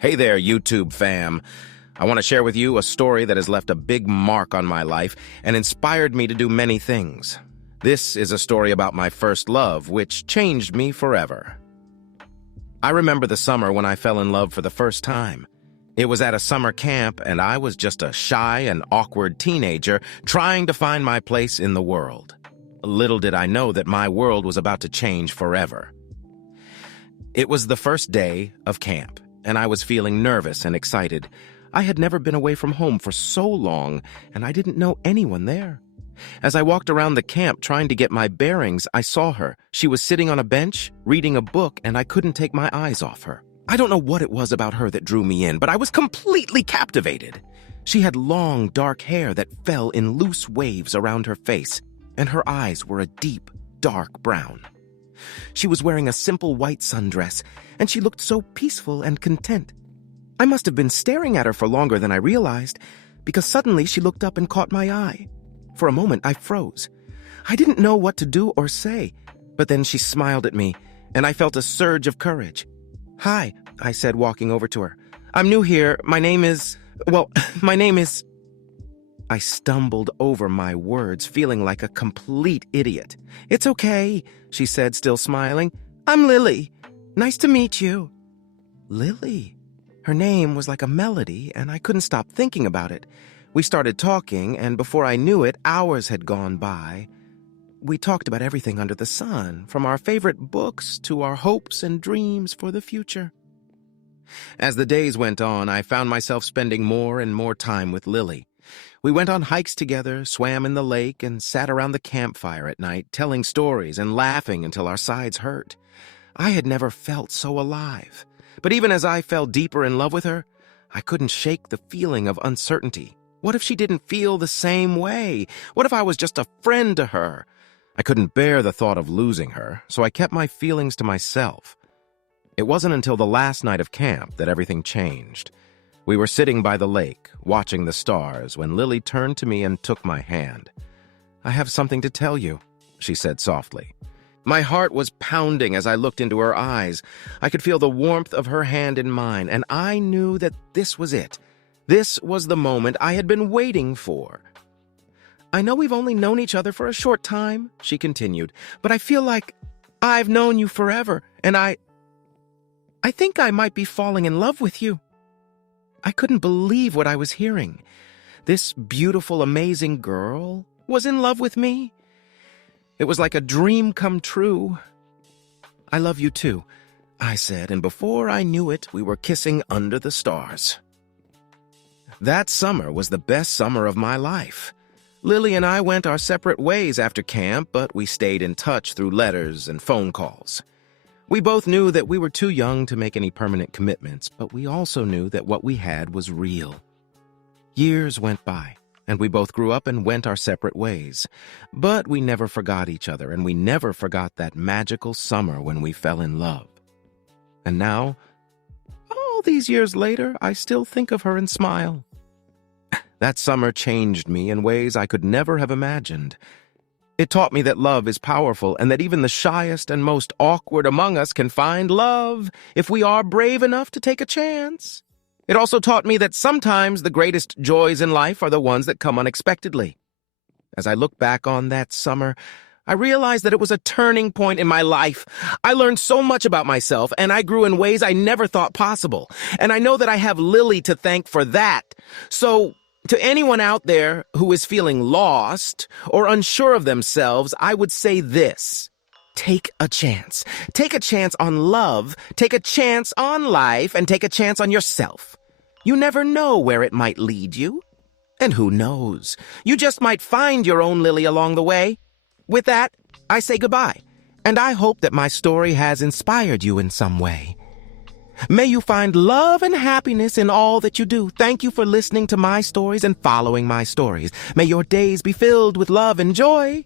Hey there, YouTube fam. I want to share with you a story that has left a big mark on my life and inspired me to do many things. This is a story about my first love, which changed me forever. I remember the summer when I fell in love for the first time. It was at a summer camp, and I was just a shy and awkward teenager trying to find my place in the world. Little did I know that my world was about to change forever. It was the first day of camp, and I was feeling nervous and excited. I had never been away from home for so long, and I didn't know anyone there. As I walked around the camp trying to get my bearings, I saw her. She was sitting on a bench, reading a book, and I couldn't take my eyes off her. I don't know what it was about her that drew me in, but I was completely captivated. She had long, dark hair that fell in loose waves around her face, and her eyes were a deep, dark brown. She was wearing a simple white sundress, and she looked so peaceful and content. I must have been staring at her for longer than I realized, because suddenly she looked up and caught my eye. For a moment, I froze. I didn't know what to do or say, but then she smiled at me, and I felt a surge of courage. "Hi," I said, walking over to her. "I'm new here. My name is... I stumbled over my words, feeling like a complete idiot. "It's okay," she said, still smiling. "I'm Lily. Nice to meet you." Lily. Her name was like a melody, and I couldn't stop thinking about it. We started talking, and before I knew it, hours had gone by. We talked about everything under the sun, from our favorite books to our hopes and dreams for the future. As the days went on, I found myself spending more and more time with Lily. We went on hikes together, swam in the lake, and sat around the campfire at night, telling stories and laughing until our sides hurt. I had never felt so alive. But even as I fell deeper in love with her, I couldn't shake the feeling of uncertainty. What if she didn't feel the same way? What if I was just a friend to her? I couldn't bear the thought of losing her, so I kept my feelings to myself. It wasn't until the last night of camp that everything changed. We were sitting by the lake, watching the stars, when Lily turned to me and took my hand. "I have something to tell you," she said softly. My heart was pounding as I looked into her eyes. I could feel the warmth of her hand in mine, and I knew that this was it. This was the moment I had been waiting for. "I know we've only known each other for a short time," she continued, "but I feel like I've known you forever, and I think I might be falling in love with you." I couldn't believe what I was hearing. This beautiful, amazing girl was in love with me. It was like a dream come true. "I love you too," I said, and before I knew it, we were kissing under the stars. That summer was the best summer of my life. Lily and I went our separate ways after camp, but we stayed in touch through letters and phone calls. We both knew that we were too young to make any permanent commitments, but we also knew that what we had was real. Years went by, and we both grew up and went our separate ways. But we never forgot each other, and we never forgot that magical summer when we fell in love. And now, all these years later, I still think of her and smile. That summer changed me in ways I could never have imagined. It taught me that love is powerful and that even the shyest and most awkward among us can find love if we are brave enough to take a chance. It also taught me that sometimes the greatest joys in life are the ones that come unexpectedly. As I look back on that summer, I realized that it was a turning point in my life. I learned so much about myself, and I grew in ways I never thought possible. And I know that I have Lily to thank for that. So, to anyone out there who is feeling lost or unsure of themselves, I would say this: take a chance. Take a chance on love, take a chance on life, and take a chance on yourself. You never know where it might lead you. And who knows? You just might find your own Lily along the way. With that, I say goodbye, and I hope that my story has inspired you in some way. May you find love and happiness in all that you do. Thank you for listening to my stories and following my stories. May your days be filled with love and joy.